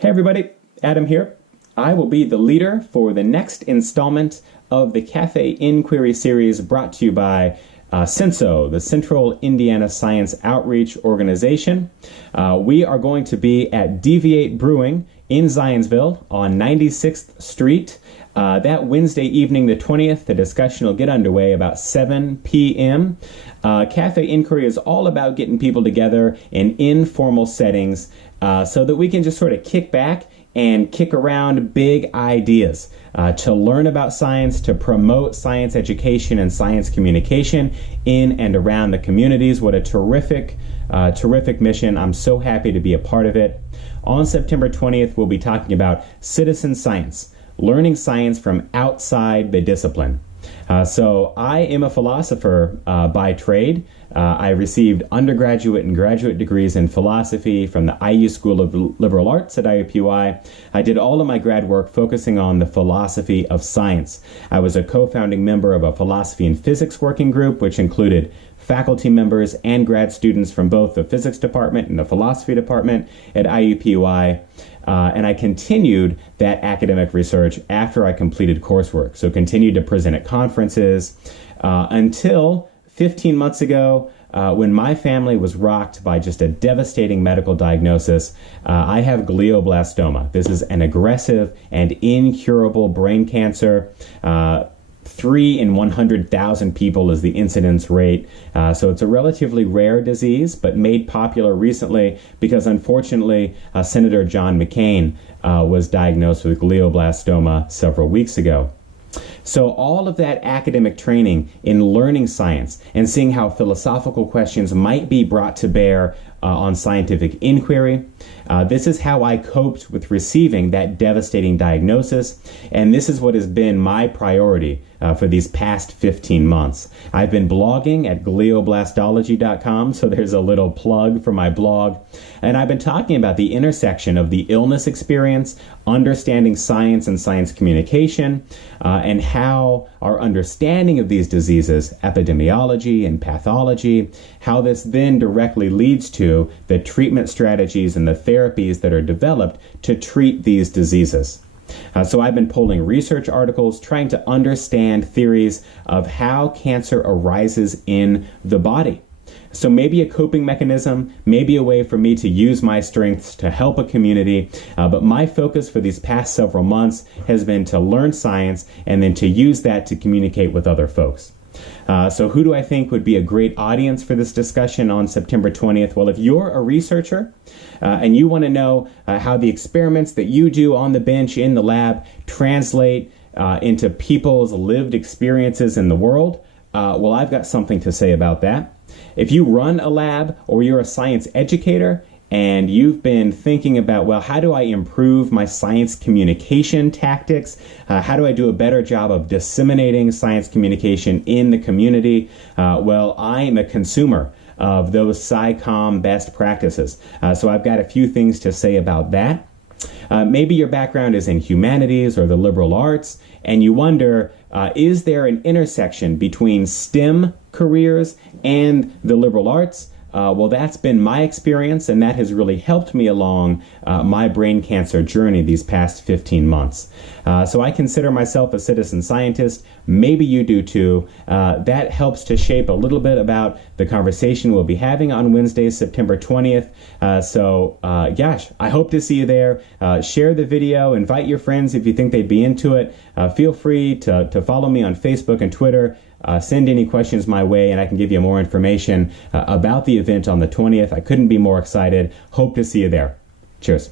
Hey everybody, Adam here. I will be the leader for the next installment of the Cafe Inquiry series brought to you by CINSO, the Central Indiana Science Outreach Organization. We are going to be at Deviate Brewing in Zionsville on 96th Street. That Wednesday evening, the 20th, the discussion will get underway about 7 p.m. Cafe Inquiry is all about getting people together in informal settings so that we can just sort of kick back and kick around big ideas to learn about science, to promote science education and science communication in and around the communities. What a terrific mission. I'm so happy to be a part of it. On September 20th, we'll be talking about citizen science, learning science from outside the discipline. So I am a philosopher by trade. I received undergraduate and graduate degrees in philosophy from the IU School of Liberal Arts at IUPUI. I did all of my grad work focusing on the philosophy of science. I was a co-founding member of a philosophy and physics working group, which included faculty members and grad students from both the physics department and the philosophy department at IUPUI. And I continued that academic research after I completed coursework. So continued to present at conferences until 15 months ago when my family was rocked by just a devastating medical diagnosis. I have glioblastoma. This is an aggressive and incurable brain cancer. 3 in 100,000 people is the incidence rate. So it's a relatively rare disease, but made popular recently because unfortunately Senator John McCain was diagnosed with glioblastoma several weeks ago. So all of that academic training in learning science and seeing how philosophical questions might be brought to bear on scientific inquiry. This is how I coped with receiving that devastating diagnosis, and this is what has been my priority for these past 15 months. I've been blogging at glioblastology.com, so there's a little plug for my blog, and I've been talking about the intersection of the illness experience, understanding science and science communication, and how our understanding of these diseases, epidemiology and pathology, how this then directly leads to the treatment strategies and the therapies that are developed to treat these diseases. So I've been pulling research articles, trying to understand theories of how cancer arises in the body. So maybe a coping mechanism, maybe a way for me to use my strengths to help a community. But my focus for these past several months has been to learn science and then to use that to communicate with other folks. So who do I think would be a great audience for this discussion on September 20th? Well, if you're a researcher and you want to know how the experiments that you do on the bench in the lab translate into people's lived experiences in the world, well, I've got something to say about that. If you run a lab or you're a science educator and you've been thinking about, well, how do I improve my science communication tactics? How do I do a better job of disseminating science communication in the community? Well, I'm a consumer of those SciComm best practices. So I've got a few things to say about that. Maybe your background is in humanities or the liberal arts, and you wonder, is there an intersection between STEM careers and the liberal arts? Well, that's been my experience, and that has really helped me along my brain cancer journey these past 15 months. So I consider myself a citizen scientist. Maybe you do too. That helps to shape a little bit about the conversation we'll be having on Wednesday, September 20th. Gosh, I hope to see you there. Share the video. Invite your friends if you think they'd be into it. Feel free to follow me on Facebook and Twitter. Send any questions my way, and I can give you more information about the event on the 20th. I couldn't be more excited. Hope to see you there. Cheers.